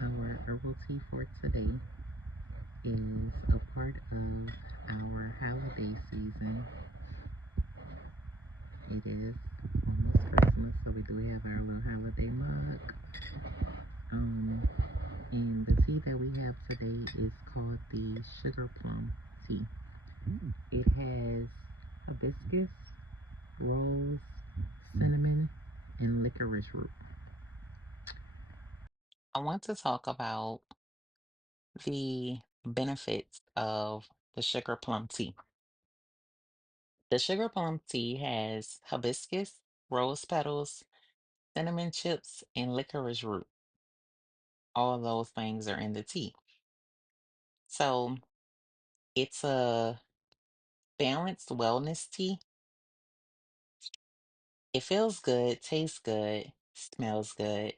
Our herbal tea for today is a part of our holiday season. It is almost Christmas, so we do have our little holiday mug. Um, and the tea that we have today is called the sugar plum tea. It has hibiscus, rose, cinnamon, and licorice root. I want to talk about the benefits of the sugar plum tea. The sugar plum tea has hibiscus, rose petals, cinnamon chips, and licorice root. All of those things are in the tea. So it's a balanced wellness tea. It feels good, tastes good, smells good.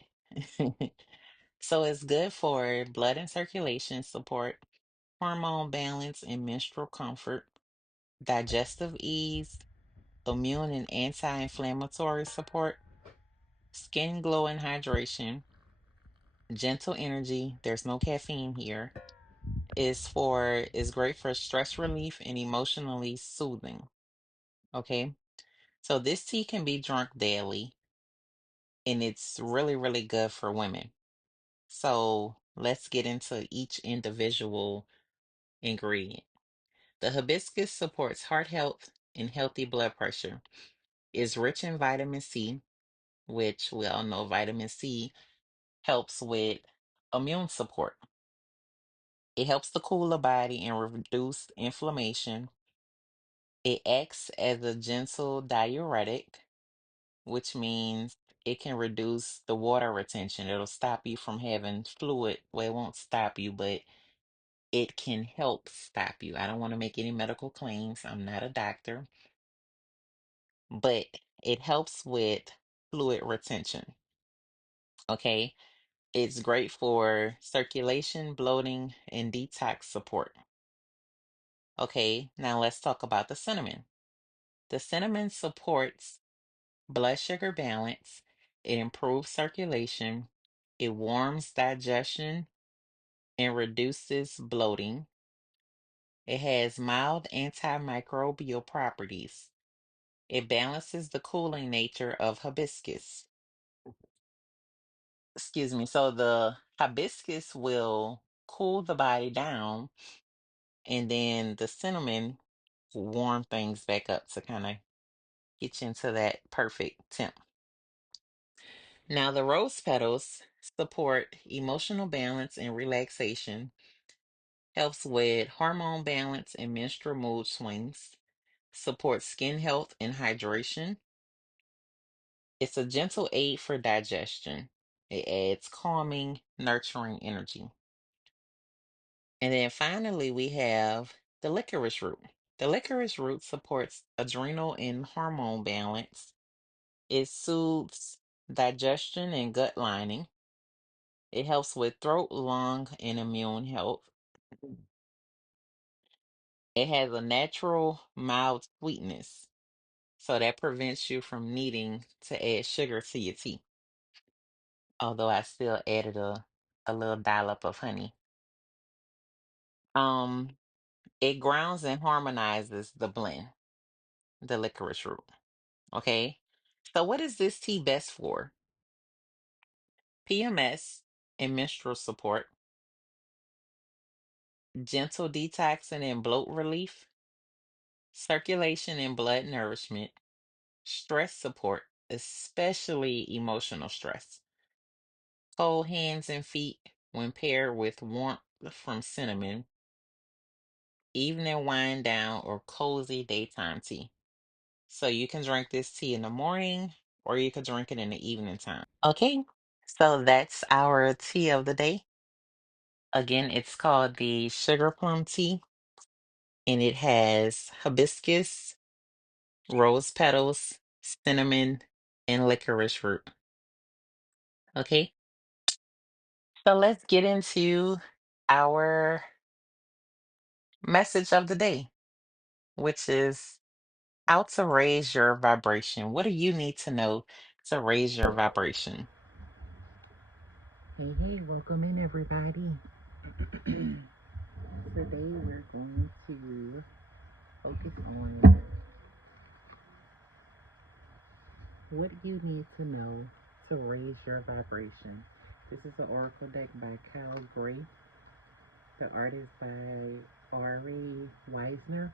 So it's good for blood and circulation support, hormone balance and menstrual comfort, digestive ease, immune and anti-inflammatory support, skin glow and hydration, gentle energy. There's no caffeine here. Is great for stress relief and emotionally soothing. Okay. So this tea can be drunk daily and it's really, really good for women. So let's get into each individual ingredient. The hibiscus supports heart health and healthy blood pressure. Is rich in vitamin C, which we all know vitamin C helps with immune support. It helps to cool the body and reduce inflammation. It acts as a gentle diuretic, which means it can reduce the water retention. It'll stop you from having fluid. Well, it won't stop you, but it can help stop you. I don't want to make any medical claims. I'm not a doctor, but it helps with fluid retention. Okay. It's great for circulation, bloating, and detox support. Okay. Now let's talk about the cinnamon. The cinnamon supports blood sugar balance, it improves circulation, it warms digestion and reduces bloating. It has mild antimicrobial properties. It balances the cooling nature of hibiscus. Excuse me. So the hibiscus will cool the body down, and then the cinnamon will warm things back up to kind of get you into that perfect temp. Now, the rose petals support emotional balance and relaxation, helps with hormone balance and menstrual mood swings, supports skin health and hydration. It's a gentle aid for digestion. It adds calming, nurturing energy. And then finally, we have the licorice root. The licorice root supports adrenal and hormone balance. It soothes digestion and gut lining. It helps with throat, lung, and immune health. It has a natural mild sweetness, so that prevents you from needing to add sugar to your tea. Although I still added a little dollop of honey. Um, it grounds and harmonizes the blend, the licorice root. Okay. So what is this tea best for? PMS and menstrual support, gentle detoxing and bloat relief, circulation and blood nourishment, stress support, especially emotional stress, cold hands and feet when paired with warmth from cinnamon, evening wind down or cozy daytime tea. So you can drink this tea in the morning or you could drink it in the evening time. Okay, so that's our tea of the day. Again, it's called the sugar plum tea and it has hibiscus, rose petals, cinnamon, and licorice root. Okay, so let's get into our message of the day, which is how to raise your vibration. What do you need to know to raise your vibration? Hey, hey, welcome in everybody. Today we're going to focus on what you need to know to raise your vibration. This is the Oracle deck by Kyle Gray. The art is by Ari Weisner.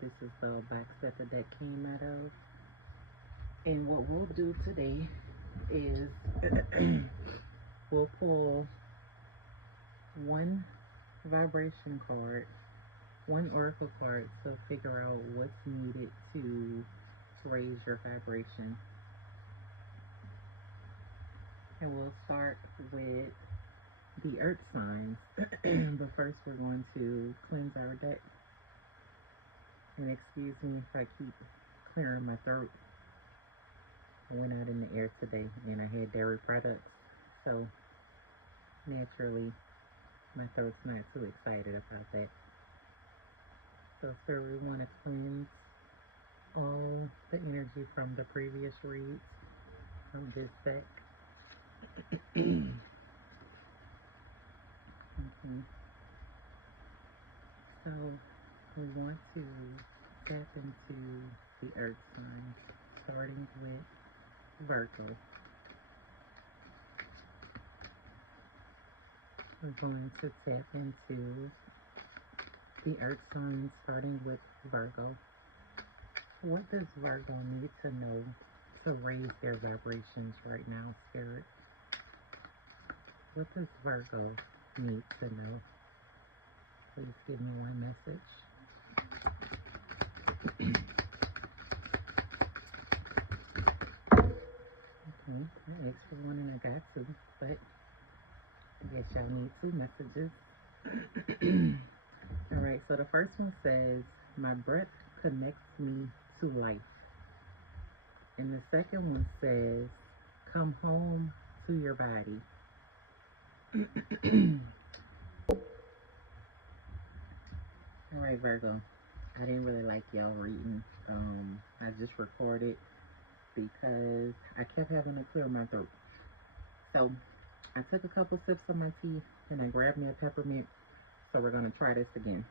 This is the box that the deck came out of. And what we'll do today is we'll pull one vibration card, one oracle card, to figure out what's needed to raise your vibration. And we'll start with the earth signs. But first we're going to cleanse our deck. And excuse me if I keep clearing my throat. I went out in the air today and I had dairy products, so naturally my throat's not too excited about that. So sir, we want to cleanse all the energy from the previous reads from this deck. So we want to tap into the earth signs, starting with Virgo. We're going to tap into the earth signs, starting with Virgo. What does Virgo need to know to raise their vibrations right now, Spirit? What does Virgo need to know? Please give me one message. Okay, I asked for one and I got two, but I guess y'all need two messages. All right, so the first one says, my breath connects me to life. And the second one says, come home to your body. All right, Virgo. I didn't really like y'all reading. I just recorded because I kept having to clear my throat. So I took a couple sips of my tea and I grabbed me a peppermint. So we're going to try this again.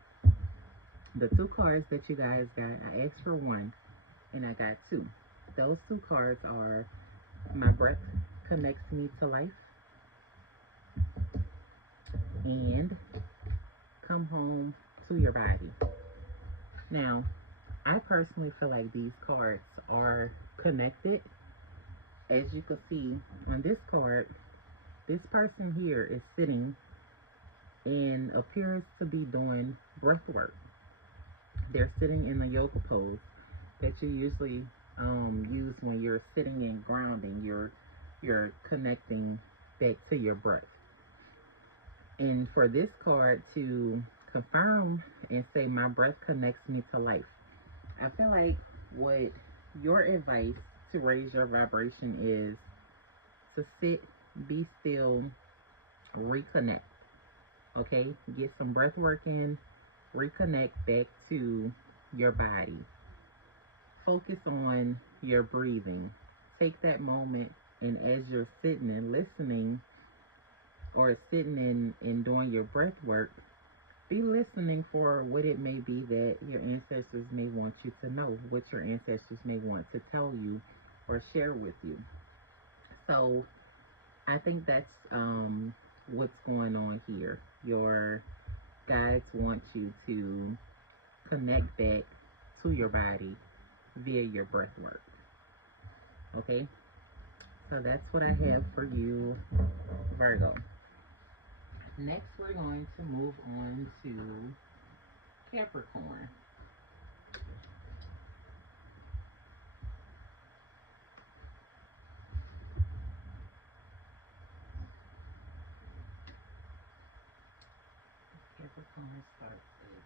The two cards that you guys got, I asked for one and I got two. Those two cards are, my breath connects me to life, and come home to your body. Now, I personally feel like these cards are connected. As you can see on this card, this person here is sitting and appears to be doing breath work. They're sitting in the yoga pose that you usually use when you're sitting and grounding. You're connecting back to your breath. And for this card to confirm and say, my breath connects me to life, I feel like what your advice to raise your vibration is to sit, be still, reconnect. Okay? Get some breath work in, reconnect back to your body. Focus on your breathing. Take that moment, and as you're sitting and listening, or sitting and doing your breath work, be listening for what it may be that your ancestors may want you to know, what your ancestors may want to tell you or share with you. So I think that's what's going on here. Your guides want you to connect back to your body via your breath work. Okay? So that's what I have for you, Virgo. Next, we're going to move on to Capricorn. Capricorn starts at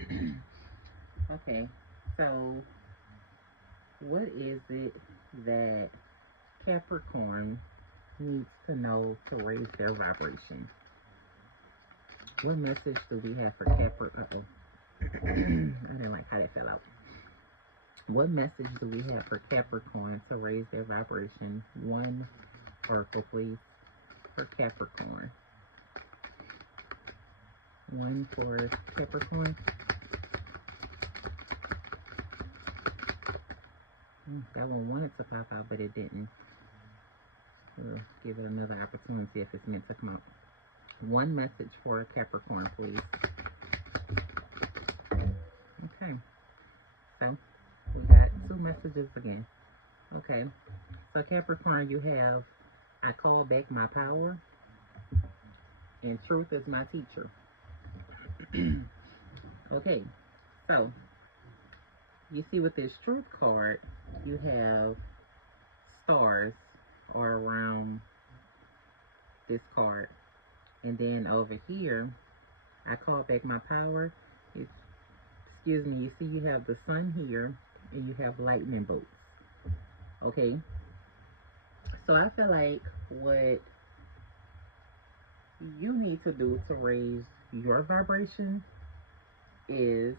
2:11. Okay, so what is it that Capricorn needs to know to raise their vibration? What message do we have for Capricorn? I didn't like how that fell out. What message do we have for Capricorn to raise their vibration? 1, Oracle, please, for Capricorn. One for Capricorn. That one wanted to pop out, but it didn't. We'll give it another opportunity if it's meant to come out. One message for Capricorn, please. Okay. So, we got two messages again. Okay. So, Capricorn, you have, I call back my power, and truth is my teacher. Okay. So, you see with this truth card, you have stars are around this card. And then over here, I call back my power. It's, excuse me, you see you have the sun here and you have lightning bolts. Okay. So I feel like what you need to do to raise your vibration is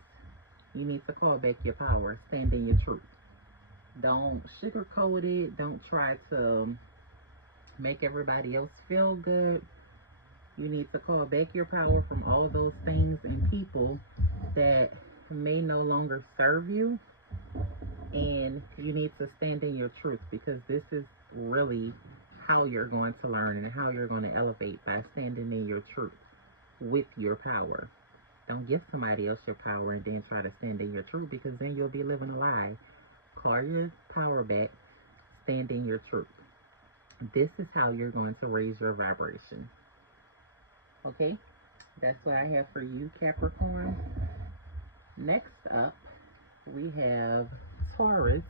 you need to call back your power, stand in your truth. Don't sugarcoat it. Don't try to make everybody else feel good. You need to call back your power from all those things and people that may no longer serve you. And you need to stand in your truth, because this is really how you're going to learn and how you're going to elevate, by standing in your truth with your power. Don't give somebody else your power and then try to stand in your truth, because then you'll be living a lie. Call your power back, stand in your truth. This is how you're going to raise your vibration. Okay, that's what I have for you, Capricorn. Next up, we have Taurus,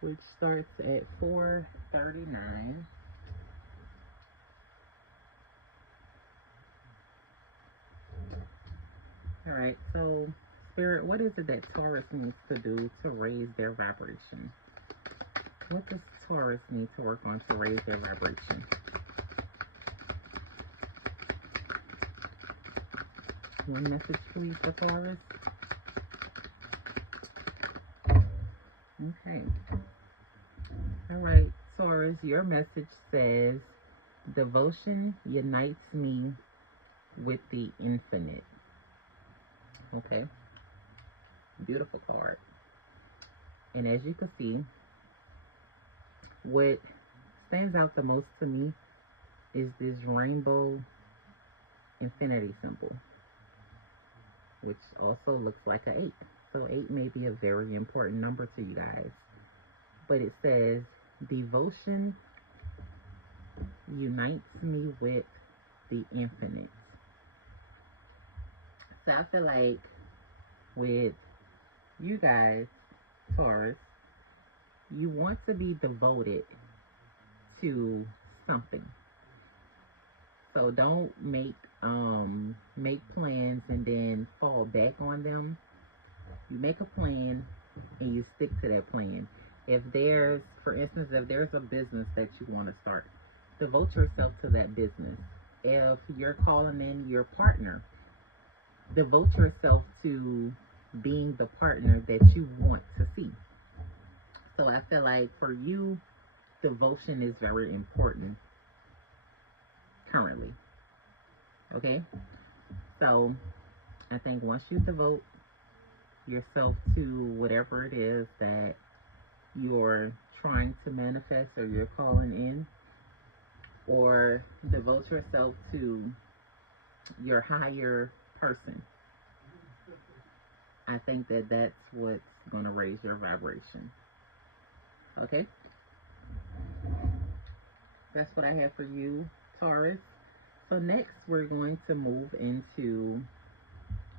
which starts at 439. All right, so Spirit, what is it that Taurus needs to do to raise their vibration? What does Taurus need to work on to raise their vibration? One message, please, for Taurus. Okay. All right, Taurus, your message says, devotion unites me with the infinite. Okay. Beautiful card. And as you can see, what stands out the most to me is this rainbow infinity symbol, which also looks like an 8. So 8 may be a very important number to you guys. But it says, devotion unites me with the infinite. So I feel like with you guys, Taurus, you want to be devoted to something. So don't make plans and then fall back on them. You make a plan and you stick to that plan. If there's, for instance, if there's a business that you want to start, devote yourself to that business. If you're calling in your partner, devote yourself to being the partner that you want to see. So I feel like for you, devotion is very important currently. Okay? So I think once you devote yourself to whatever it is that you're trying to manifest or you're calling in, or devote yourself to your higher person, I think that that's what's going to raise your vibration. Okay? That's what I have for you, Taurus. So next we're going to move into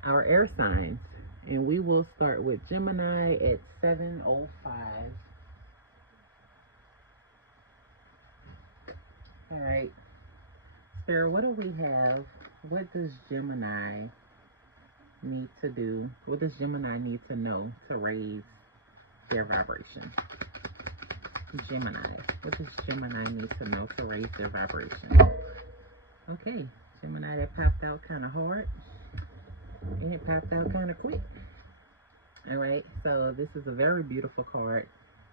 our air signs, and we will start with Gemini at 7:05. All right, Sarah, what do we have? What does Gemini need to do? What does Gemini need to know to raise their vibration? Gemini. What does Gemini need to know to raise their vibration? Okay, Gemini, that popped out kind of hard, and it popped out kind of quick. All right, so this is a very beautiful card.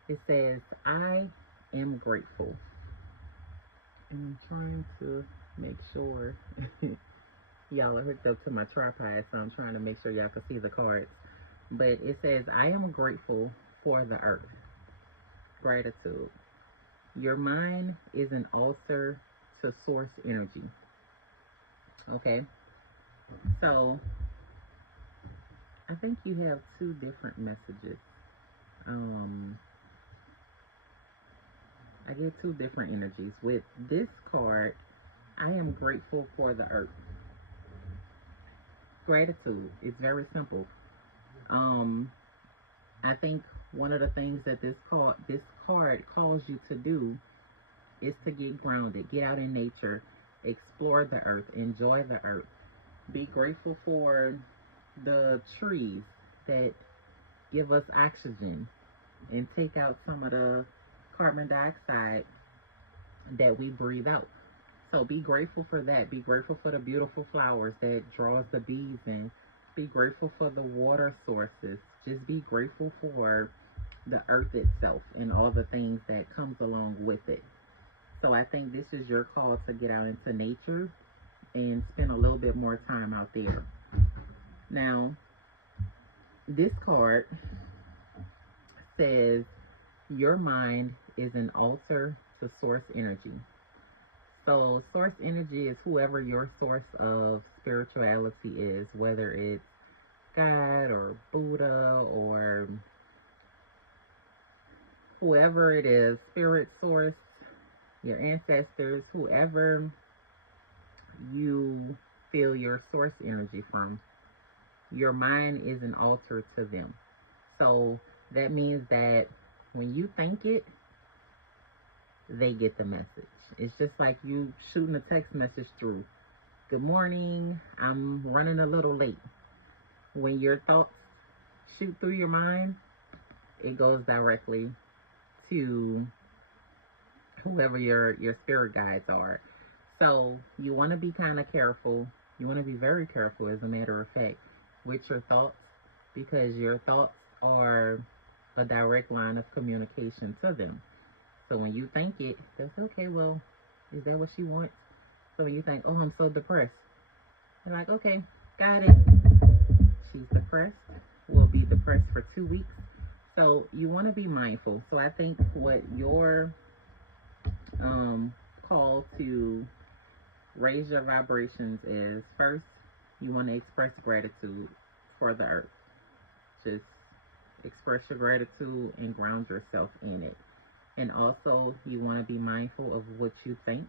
It says, I am grateful. And I'm trying to make sure y'all are hooked up to my tripod, so I'm trying to make sure y'all can see the cards. But it says, I am grateful for the earth. Gratitude. Your mind is an altar to source energy. Okay? So I think you have two different messages. Um, I get two different energies. With this card, I am grateful for the earth. Gratitude. It's very simple. Um, I think one of the things that this card calls you to do is to get grounded, get out in nature, explore the earth, enjoy the earth. Be grateful for the trees that give us oxygen and take out some of the carbon dioxide that we breathe out. So be grateful for that. Be grateful for the beautiful flowers that draws the bees in. Be grateful for the water sources. Just be grateful for the earth itself and all the things that comes along with it. So I think this is your call to get out into nature and spend a little bit more time out there. Now, this card says your mind is an altar to source energy. So, source energy is whoever your source of spirituality is, whether it's God or Buddha or whoever it is, spirit source, your ancestors, whoever you feel your source energy from, your mind is an altar to them. So, that means that when you think it, they get the message. It's just like you shooting a text message through. Good morning, I'm running a little late. When your thoughts shoot through your mind, it goes directly to whoever your spirit guides are. So you want to be kind of careful. You want to be very careful, as a matter of fact, with your thoughts, because your thoughts are a direct line of communication to them. So when you think it, that's okay. Well, is that what she wants? So when you think, oh, I'm so depressed, they're like, okay, got it. She's depressed. Will be depressed for 2 weeks. So you want to be mindful. So I think what your call to raise your vibrations is, first, you want to express gratitude for the earth. Just express your gratitude and ground yourself in it. And also, you want to be mindful of what you think,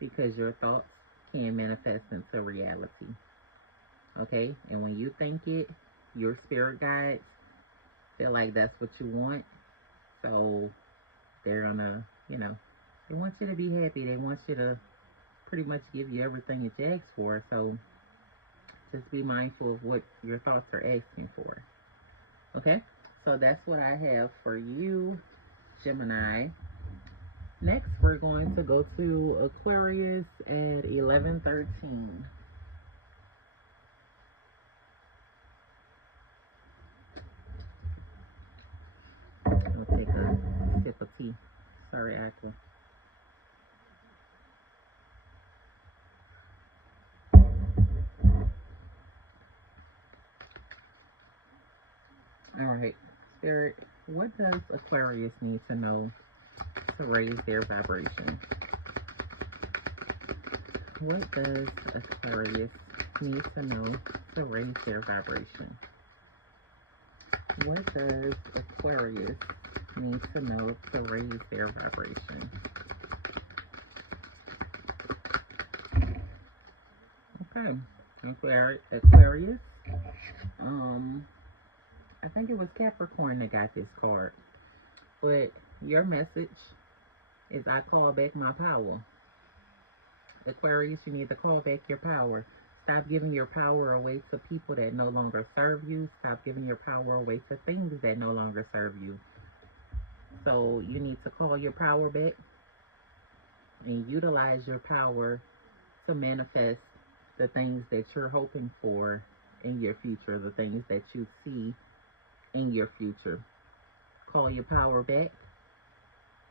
because your thoughts can manifest into reality. Okay? And when you think it, your spirit guides feel like that's what you want. So they're gonna, they want you to be happy. They want you to pretty much give you everything that you ask for. So just be mindful of what your thoughts are asking for. Okay? So that's what I have for you, Gemini. Next, we're going to go to Aquarius at 11:13. I'll take a sip of tea. Sorry, Aqua. All right, Spirit, what does Aquarius need to know to raise their vibration? What does Aquarius need to know to raise their vibration? What does Aquarius need to know to raise their vibration? Okay, Aquarius. I think it was Capricorn that got this card, but your message is, I call back my power. Aquarius, you need to call back your power. Stop giving your power away to people that no longer serve you. Stop giving your power away to things that no longer serve you. So you need to call your power back and utilize your power to manifest the things that you're hoping for in your future, the things that you see in your future. Call your power back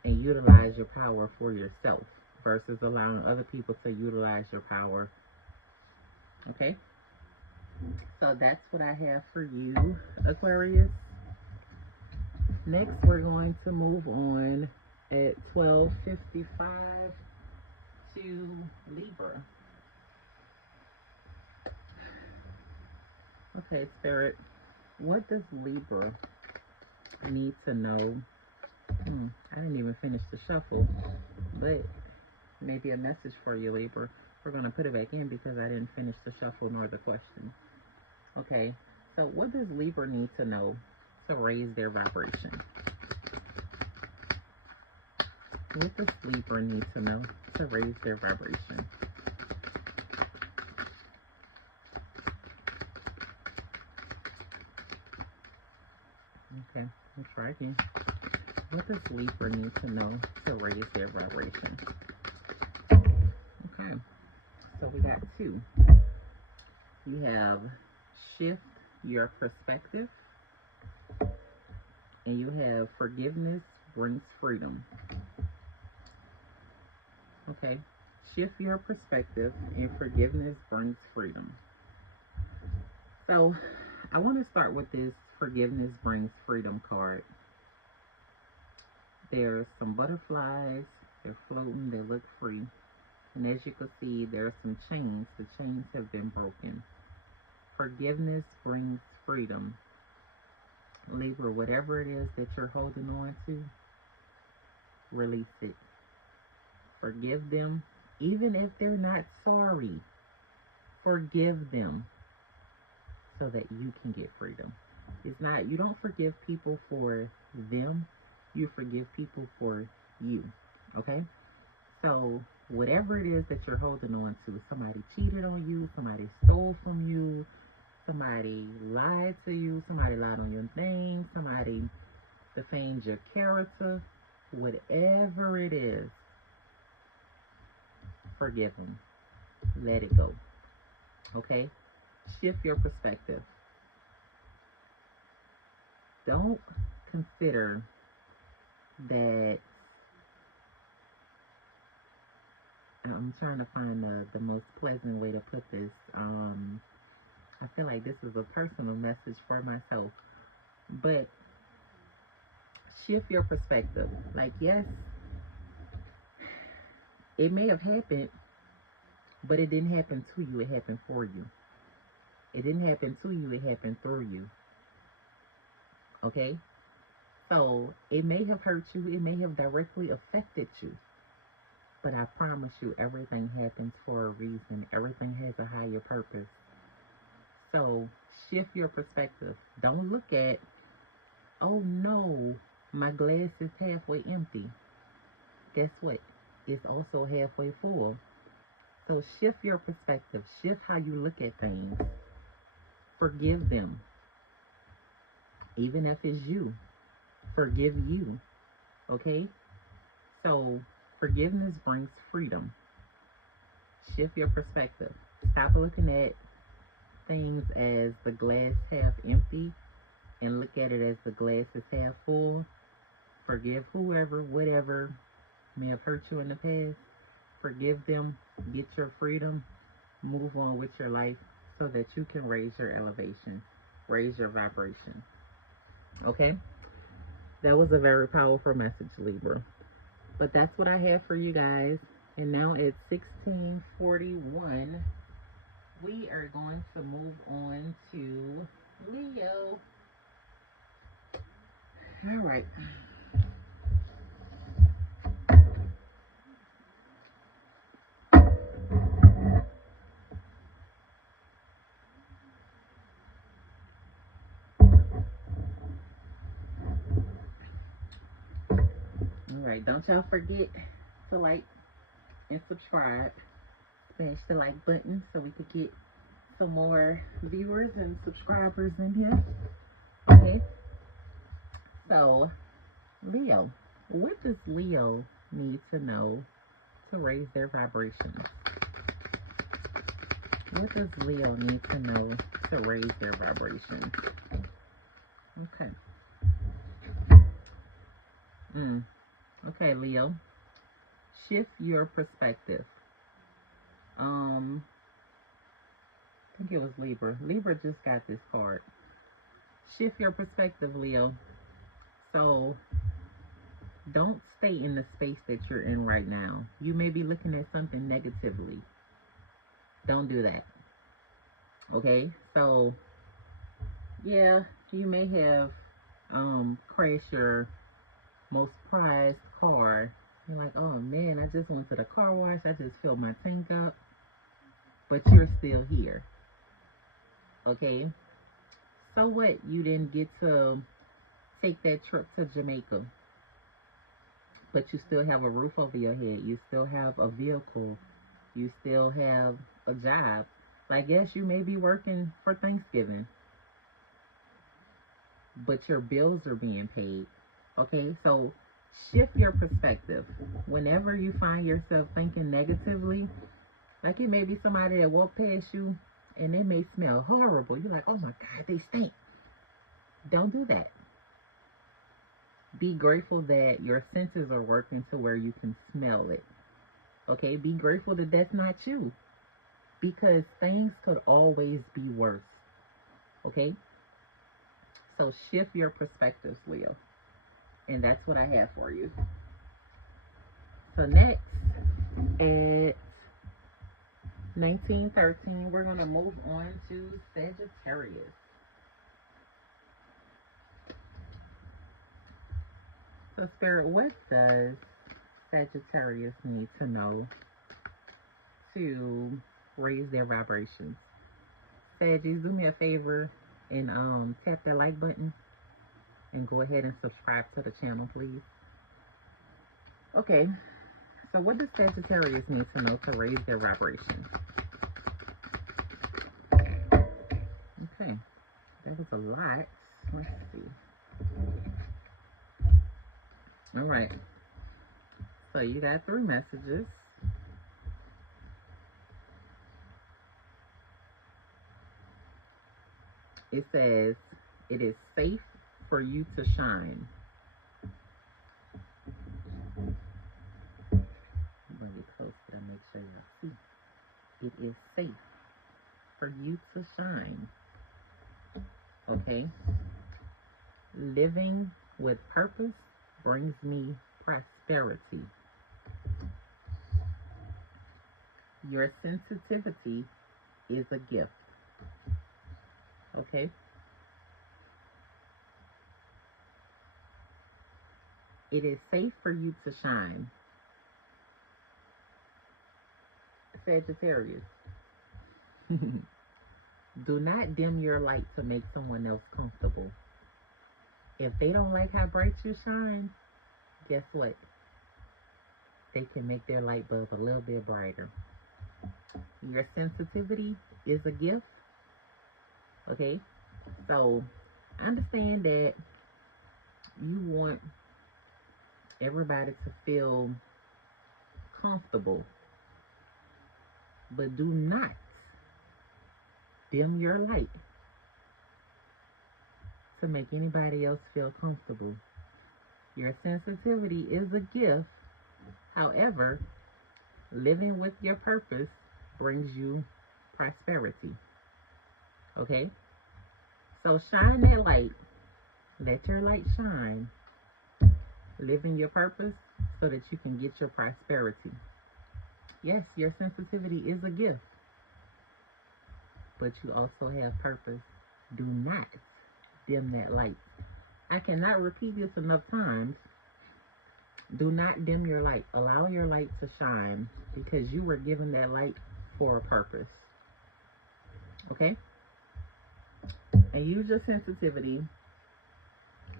and utilize your power for yourself. versus allowing other people to utilize your power. Okay? So that's what I have for you, Aquarius. Next, we're going to move on at 12:55 to Libra. Okay, Spirit, what does Libra need to know? I didn't even finish the shuffle, but maybe a message for you, Libra. We're going to put it back in because I didn't finish the shuffle nor the question. Okay, so what does Libra need to know to raise their vibration? What does Libra need to know to raise their vibration? Okay, let's try again. What does Libra need to know to raise their vibration? Okay, so we got two. You have shift your perspective, and you have forgiveness brings freedom. Okay, shift your perspective, and forgiveness brings freedom. So I want to start with this forgiveness brings freedom card. There's some butterflies, they're floating, they look free. And as you can see, there are some chains. The chains have been broken. Forgiveness brings freedom. Libra, whatever it is that you're holding on to, release it. Forgive them, even if they're not sorry. Forgive them so that you can get freedom. It's not, you don't forgive people for them, you forgive people for you. Okay? So whatever it is that you're holding on to, somebody cheated on you, somebody stole from you, somebody lied to you, somebody lied on your name, somebody defamed your character, whatever it is, forgive them. Let it go. Okay? Shift your perspective. Don't consider that. I'm trying to find the most pleasant way to put this. I feel like this is a personal message for myself. But shift your perspective. Like, yes, it may have happened, but it didn't happen to you. It happened for you. It didn't happen to you. It happened through you. Okay? So it may have hurt you. It may have directly affected you. But I promise you, everything happens for a reason. Everything has a higher purpose. So shift your perspective. Don't look at, oh no, my glass is halfway empty. Guess what? It's also halfway full. So shift your perspective. Shift how you look at things. Forgive them. Even if it's you. Forgive you. Okay? So forgiveness brings freedom. Shift your perspective. Stop looking at things as the glass half empty and look at it as the glass is half full. Forgive whoever, whatever may have hurt you in the past. Forgive them. Get your freedom. Move on with your life so that you can raise your elevation, raise your vibration. Okay? That was a very powerful message, Libra. But that's what I have for you guys. And now it's 16:41. We are going to move on to Leo. All right. All right. Don't y'all forget to like and subscribe. Smash the like button so we could get some more viewers and subscribers in here. Okay. So, Leo, what does Leo need to know to raise their vibrations? What does Leo need to know to raise their vibrations? Okay. Okay, Leo. Shift your perspective. I think it was Libra. Libra just got this card. Shift your perspective, Leo. So don't stay in the space that you're in right now. You may be looking at something negatively. Don't do that. Okay? So yeah, you may have crashed your most prized car. You're like, oh man, I just went to the car wash. I just filled my tank up. But you're still here. Okay? So what? You didn't get to take that trip to Jamaica. But you still have a roof over your head. You still have a vehicle. You still have a job. Like, yes, you may be working for Thanksgiving, but your bills are being paid. Okay? So shift your perspective. Whenever you find yourself thinking negatively, like it may be somebody that walked past you and they may smell horrible. You're like, oh my God, they stink. Don't do that. Be grateful that your senses are working to where you can smell it. Okay? Be grateful that that's not you, because things could always be worse. Okay? So shift your perspectives, Leo. And that's what I have for you. So next, at 1913, we're going to move on to Sagittarius. So Spirit, what does Sagittarius need to know to raise their vibrations? Saggies, do me a favor and tap that like button and go ahead and subscribe to the channel, please. Okay, so what does Sagittarius need to know to raise their vibration? Okay, that was a lot. Let's see. All right, so you got 3 messages. It says, it is safe for you to shine. I'm going to get close to make sure y'all see. It is safe for you to shine. Okay? Living with purpose brings me prosperity. Your sensitivity is a gift. Okay? It is safe for you to shine. Sagittarius. Do not dim your light to make someone else comfortable. If they don't like how bright you shine, guess what? They can make their light bulb a little bit brighter. Your sensitivity is a gift. Okay? So understand that you want everybody to feel comfortable, but do not dim your light to make anybody else feel comfortable. Your sensitivity is a gift. However, living with your purpose brings you prosperity. Okay? So shine that light. Let your light shine. Live in your purpose so that you can get your prosperity. Yes, your sensitivity is a gift, but you also have purpose. Do not dim that light. I cannot repeat this enough times. Do not dim your light. Allow your light to shine, because you were given that light for a purpose. Okay? And use your sensitivity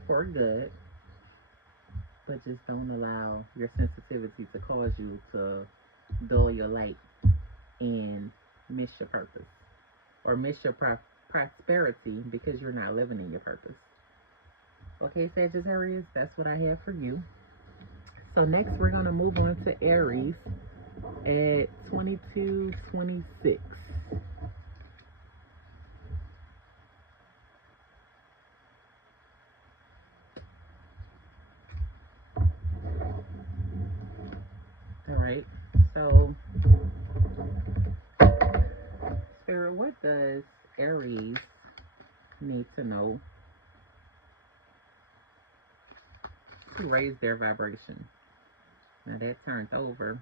for good, but just don't allow your sensitivity to cause you to dull your light and miss your purpose, or miss your prosperity because you're not living in your purpose. Okay, Sagittarius, that's what I have for you. So next we're going to move on to Aries at 2226. All right. So, Spirit, what does Aries need to know to raise their vibration? Now that turned over,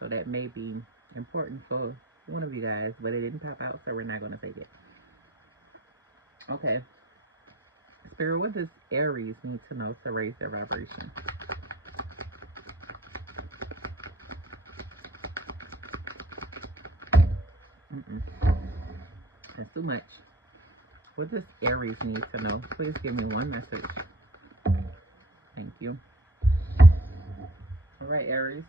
so that may be important for one of you guys, but it didn't pop out, so we're not going to take it. Okay. Spirit, what does Aries need to know to raise their vibration? Mm-mm. That's too much. What does Aries need to know? Please give me one message. Thank you. All right, Aries.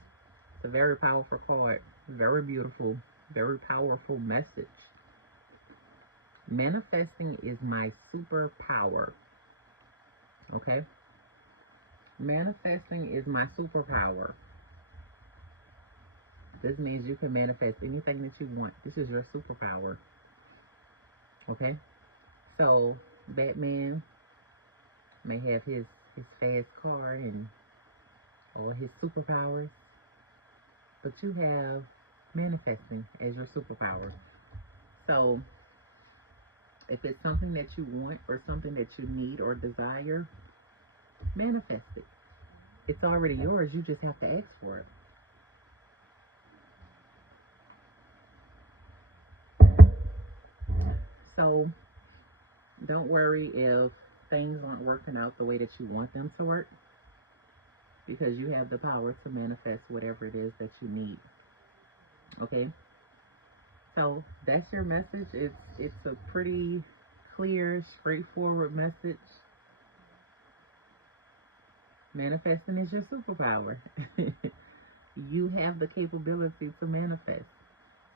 It's a very powerful card. Very beautiful. Very powerful message. Manifesting is my superpower. Okay? Manifesting is my superpower. This means you can manifest anything that you want. This is your superpower. Okay? So, Batman may have his fast car and all his superpowers, but you have manifesting as your superpower. So, if it's something that you want or something that you need or desire, manifest it. It's already yours. You just have to ask for it. So, don't worry if things aren't working out the way that you want them to work, because you have the power to manifest whatever it is that you need. Okay? So, that's your message. It's a pretty clear, straightforward message. Manifesting is your superpower. You have the capability to manifest.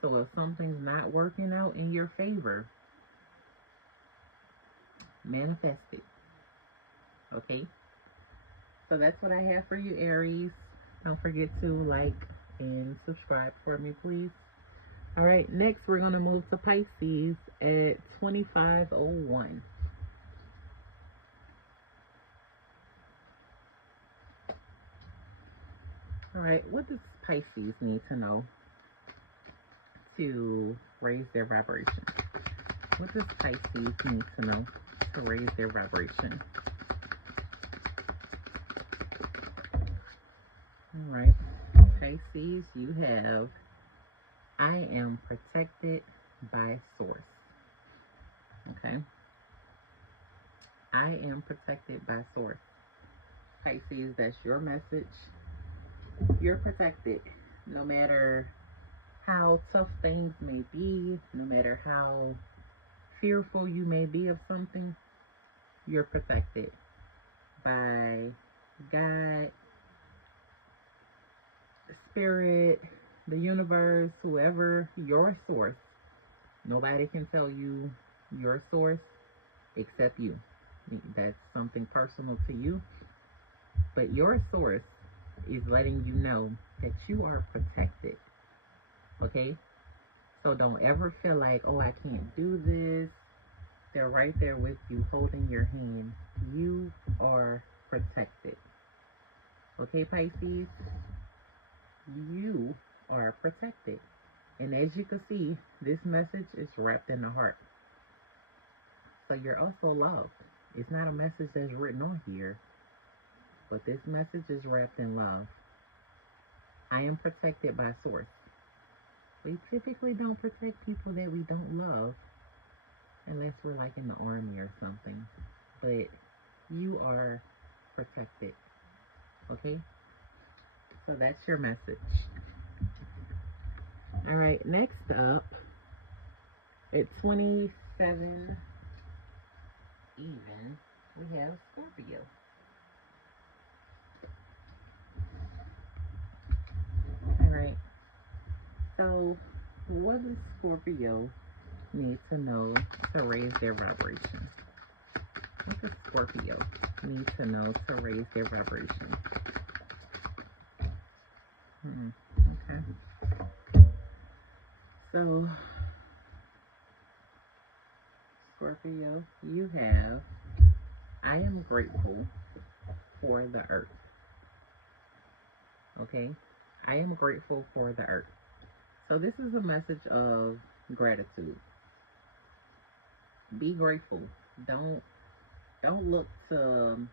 So if something's not working out in your favor, manifest it. Okay? So that's what I have for you, Aries. Don't forget to like and subscribe for me, please. All right, next we're going to move to Pisces at 2501. All right, what does Pisces need to know to raise their vibration? What does Pisces need to know to raise their vibration? All right, Pisces, you have I am protected by source. Okay? I am protected by source. Pisces, that's your message. You're protected. No matter how tough things may be, no matter how fearful you may be of something, you're protected by God, spirit, the universe, whoever, your source. Nobody can tell you your source except you. That's something personal to you. But your source is letting you know that you are protected. Okay? So don't ever feel like, oh, I can't do this. They're right there with you, holding your hand. You are protected. Okay, Pisces? You are protected. And as you can see, this message is wrapped in the heart. So you're also loved. It's not a message that's written on here, but this message is wrapped in love. I am protected by source. We typically don't protect people that we don't love unless we're like in the army or something. But you are protected. Okay? So that's your message. All right, next up at 27 even, we have Scorpio. All right. So, what does Scorpio need to know to raise their vibration? What does Scorpio need to know to raise their vibration? Okay. So, Scorpio, you have, I am grateful for the earth. Okay? I am grateful for the earth. So this is a message of gratitude. Be grateful. Don't don't look to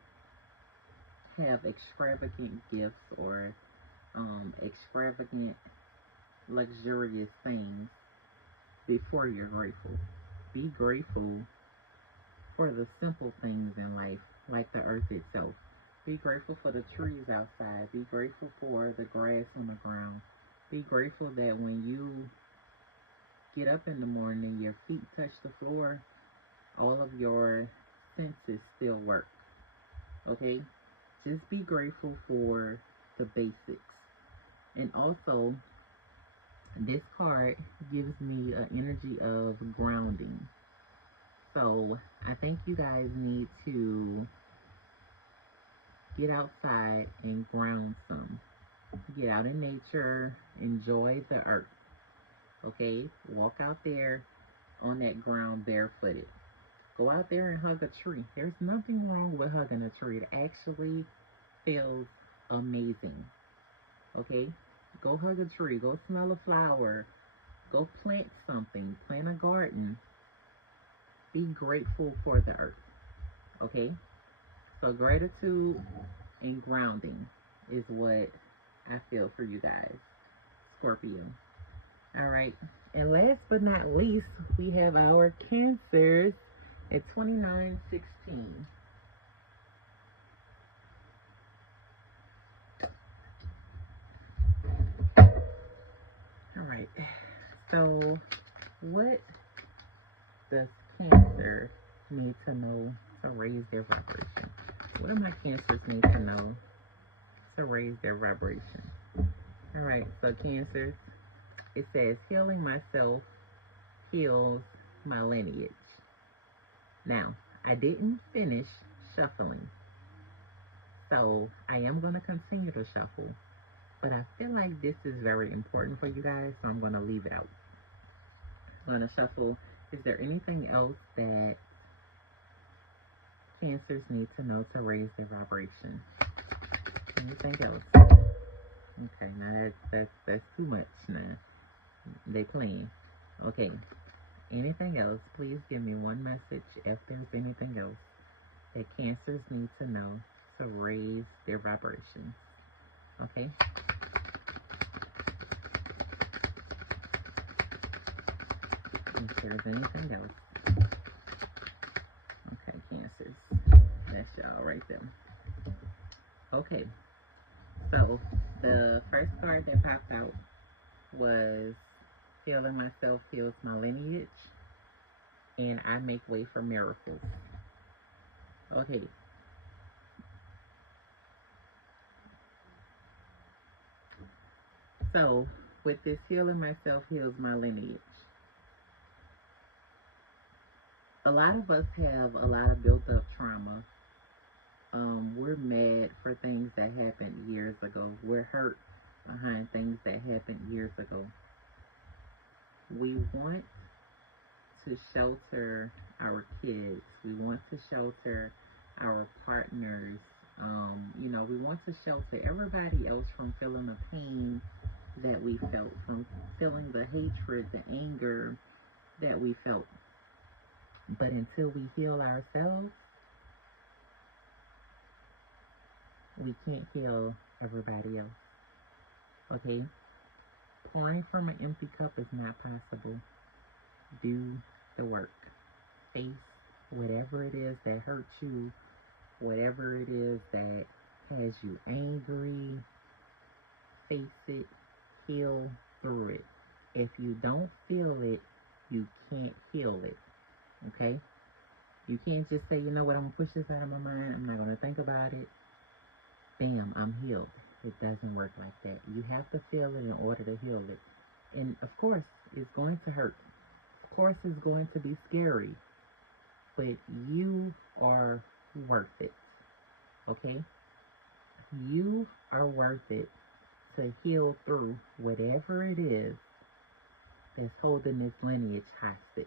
have extravagant gifts or extravagant luxurious things before you're grateful. Be grateful for the simple things in life, like the earth itself. Be grateful for the trees outside. Be grateful for the grass on the ground. Be grateful that when you get up in the morning, your feet touch the floor, all of your senses still work. Okay? Just be grateful for the basics. And also, this card gives me an energy of grounding. So I think you guys need to get outside and ground some. Get out in nature, enjoy the earth. Okay? Walk out there on that ground barefooted. Go out there and hug a tree. There's nothing wrong with hugging a tree. It actually feels amazing. Okay? Go hug a tree. Go smell a flower. Go plant something. Plant a garden. Be grateful for the earth. Okay? So gratitude and grounding is what I feel for you guys, Scorpio. All right. And last but not least, we have our Cancers at 2916. All right. So, what does Cancer need to know to raise their vibration? What do my Cancers need to know to raise their vibration? All right. So, Cancers, it says, healing myself heals my lineage. Now, I didn't finish shuffling, so I am going to continue to shuffle, but I feel like this is very important for you guys, so I'm going to leave it out. I'm going to shuffle. Is there anything else that Cancers need to know to raise their vibration? Anything else? Okay, now that's too much now. They playing. Okay. Anything else? Please give me one message if there's anything else that Cancers need to know to raise their vibrations. Okay? If there's anything else. Okay, Cancers. That's y'all right there. Okay. So, the first card that popped out was Healing Myself Heals My Lineage, and I Make Way for Miracles. Okay. So, with this Healing Myself Heals My Lineage, a lot of us have a lot of built up trauma. We're mad for things that happened years ago. We're hurt behind things that happened years ago. We want to shelter our kids. We want to shelter our partners. We want to shelter everybody else from feeling the pain that we felt, from feeling the hatred, the anger that we felt. But until we heal ourselves, we can't heal everybody else. Okay? Pouring from an empty cup is not possible. Do the work. Face whatever it is that hurts you, whatever it is that has you angry. Face it, heal through it. If you don't feel it, you can't heal it. Okay? You can't just say, you know what, I'm gonna push this out of my mind, I'm not gonna think about it. Bam, I'm healed. It doesn't work like that. You have to feel it in order to heal it. And of course, it's going to hurt. Of course, it's going to be scary. But you are worth it. Okay? You are worth it to heal through whatever it is that's holding this lineage hostage.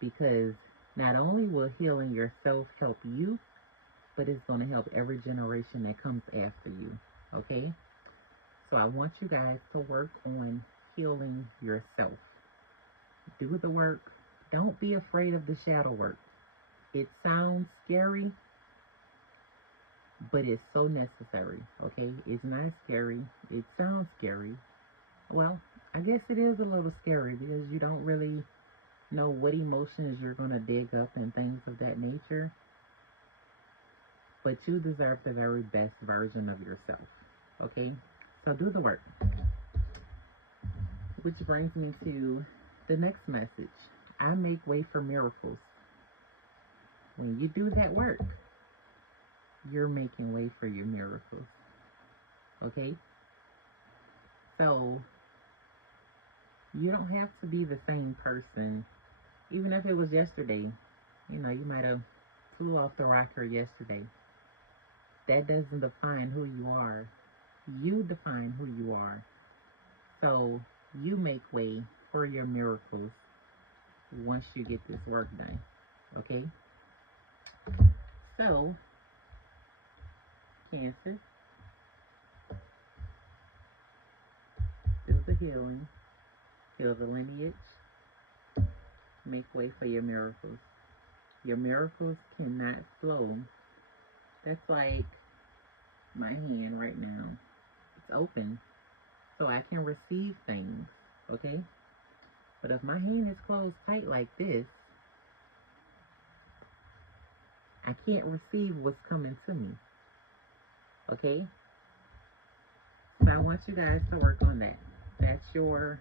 Because not only will healing yourself help you, but it's going to help every generation that comes after you. Okay? So I want you guys to work on healing yourself. Do the work. Don't be afraid of the shadow work. It sounds scary, but it's so necessary, okay? It's not scary. It sounds scary. Well, I guess it is a little scary because you don't really know what emotions you're going to dig up and things of that nature. But you deserve the very best version of yourself, okay? So do the work. Which brings me to the next message. I make way for miracles. When you do that work, you're making way for your miracles. Okay? So you don't have to be the same person. Even if it was yesterday, you know, you might have flew off the rocker yesterday. That doesn't define who you are. You define who you are. So you make way for your miracles once you get this work done. Okay? So, Cancer, do the healing, heal the lineage, make way for your miracles. Your miracles cannot flow. That's like my hand right now. It's open so I can receive things, okay? But if my hand is closed tight like this, I can't receive what's coming to me, okay? So I want you guys to work on that. That's your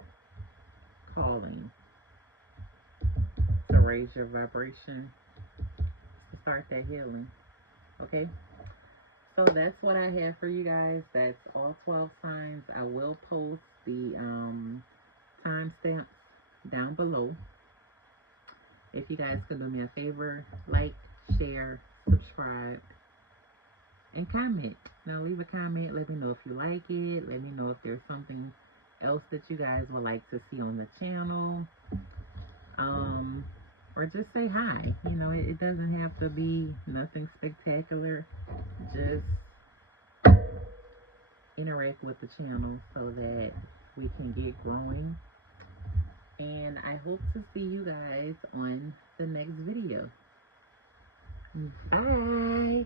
calling, to raise your vibration, to start that healing, okay? So that's what I have for you guys. That's all 12 signs. I will post the timestamps down below. If you guys could do me a favor, like, share, subscribe, and comment. Now leave a comment. Let me know if you like it. Let me know if there's something else that you guys would like to see on the channel. Or just say hi. You know, it doesn't have to be nothing spectacular. Just interact with the channel so that we can get growing. And I hope to see you guys on the next video. Bye.